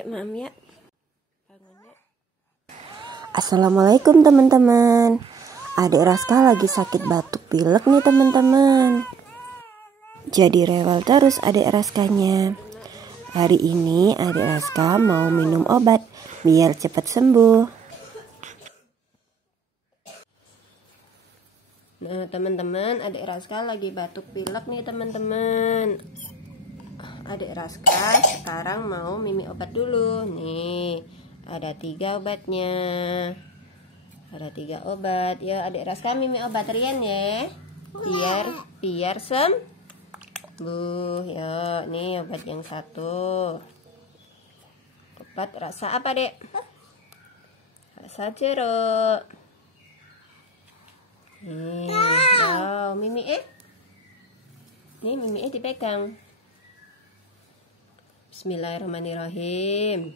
Ya mam ya. Assalamualaikum teman-teman. Adik Raska lagi sakit batuk pilek nih teman-teman. Jadi rewel terus adik Raskanya. Hari ini adik Raska mau minum obat biar cepat sembuh. Nah teman-teman, adik Raska lagi batuk pilek nih teman-teman. Adik Raska sekarang mau mimi obat dulu. Nih ada 3 obatnya. Ada 3 obat. Ya adik Raska mimi obat Rian ya. Biar sembuh. Ya nih obat yang 1. Obat rasa apa dek? Rasa jeruk. Nih, wow, mimi nih mimi dipegang. Bismillahirrahmanirrahim.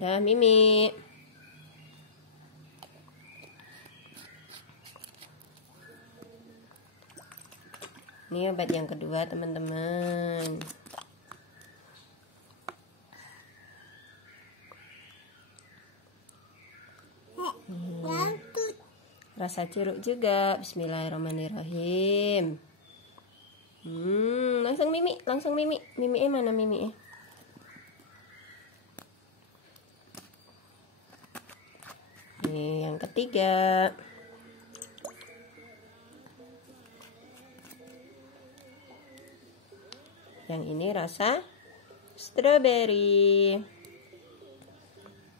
Dah mimi. Ini obat yang kedua teman-teman. Rasa jeruk juga. Bismillahirrahmanirrahim. Langsung mimi. Mimi mana mimi? Nih yang ketiga. Yang ini rasa strawberry.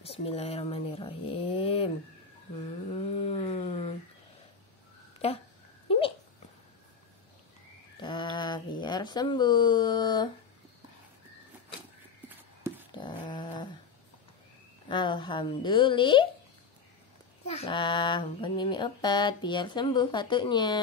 Bismillahirrahmanirrahim. Dah, mimi. Dah, biar sembuh. Dah. Alhamdulillah. Lah, mimi obat biar sembuh batuknya.